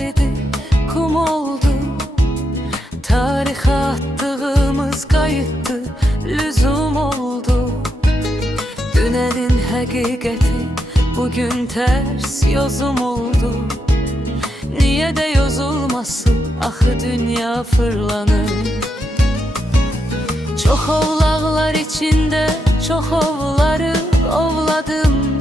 eridi, kum oldu. Tarihe attığımız kayıttı, lüzum oldu. Dünənin həqiqəti bugün ters yozum oldu. Niye de yozulmasın, axı dünya fırlanır. Çok ovlaqlar içinde çok ovları ovladım.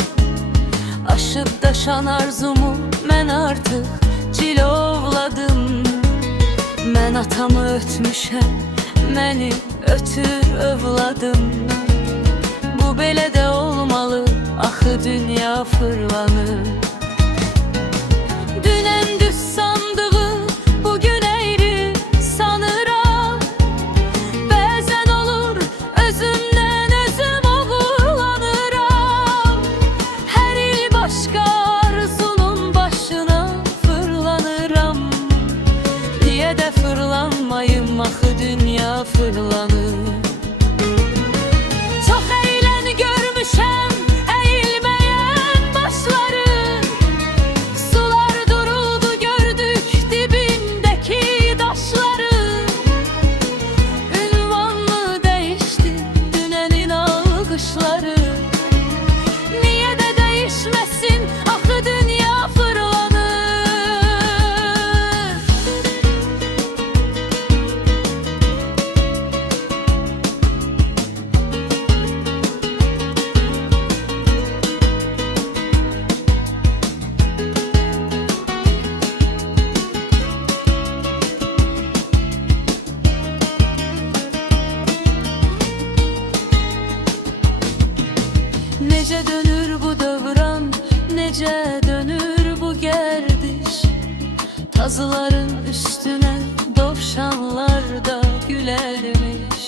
Aşıp daşan arzumu mən artıq cilovladım. Mən atamı ötmüşəm, məni ötür övladım. Bu belə də olmalı, axı dünya fırlanır. Dünən düz sandığı bugün eğri sanıram. Bəzən olur özümdən özüm oğurlanıram. Hər il başqa arzunun başına fırlanıram. Niyə də fırlanmayım, axı dünya fırlanır. Çox eylən görmüşəm əyilməyən başları. Sular duruldu, gördük dibindəki daşları. Ünvanlı dəyişdi dünənin alqışları. Niyə də dəyişməsin, axı dünya fırlanır. Necə dönür bu dövran, necə dönür bu gərdiş. Tazıların üstüne dovşanlar da gülermiş.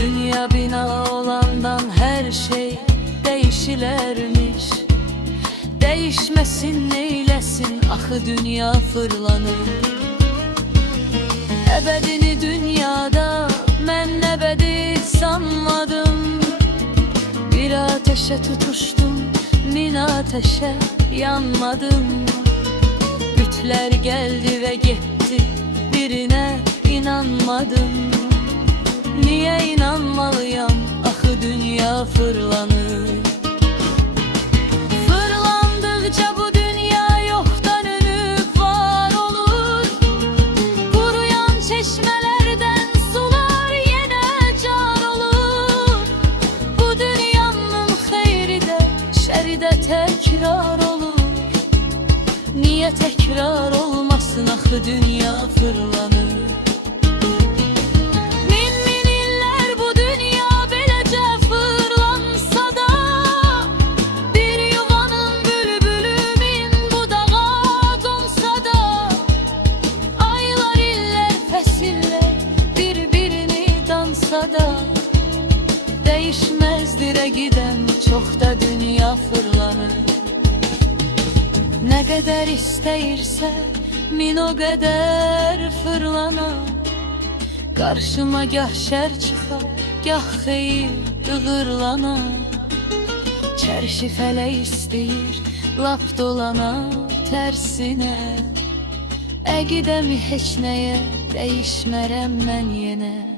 Dünya bina olandan her şey değişilermiş. Değişmesin neylesin, axı dünya fırlanır. Ebedini dünyada mən ebedi sanmadım. Bir ateşe tutuştum, min ateşe yanmadım. Bütler geldi ve gitti, birine inanmadım. Niye inanmalıyam, axı dünya fırlanır. Fırlandıkça bu dünya yoktan önüp var olur. Kuruyan çeşmelerden sular yine can olur. Bu dünyanın xeyri de şəri de tekrar olur. Niye tekrar olmasın, axı dünya fırlanır. Min min illər bu dünya beləcə fırlansa da, bir yuvanın bülbülü min budağa qonsa da, aylar illər fəsillər bir-birini dansa da, değişmezdirə giden çok da dünya fırlanır. Ne kadar isteyirse min o kadar fırlanar. Karşıma gah şər çıxar, gah xeyir dığırlanar. Çərşi fələ istəyir, lap dolana tərsinə. Əqidəmi heç nəyə dəyişmərəm mən yenə.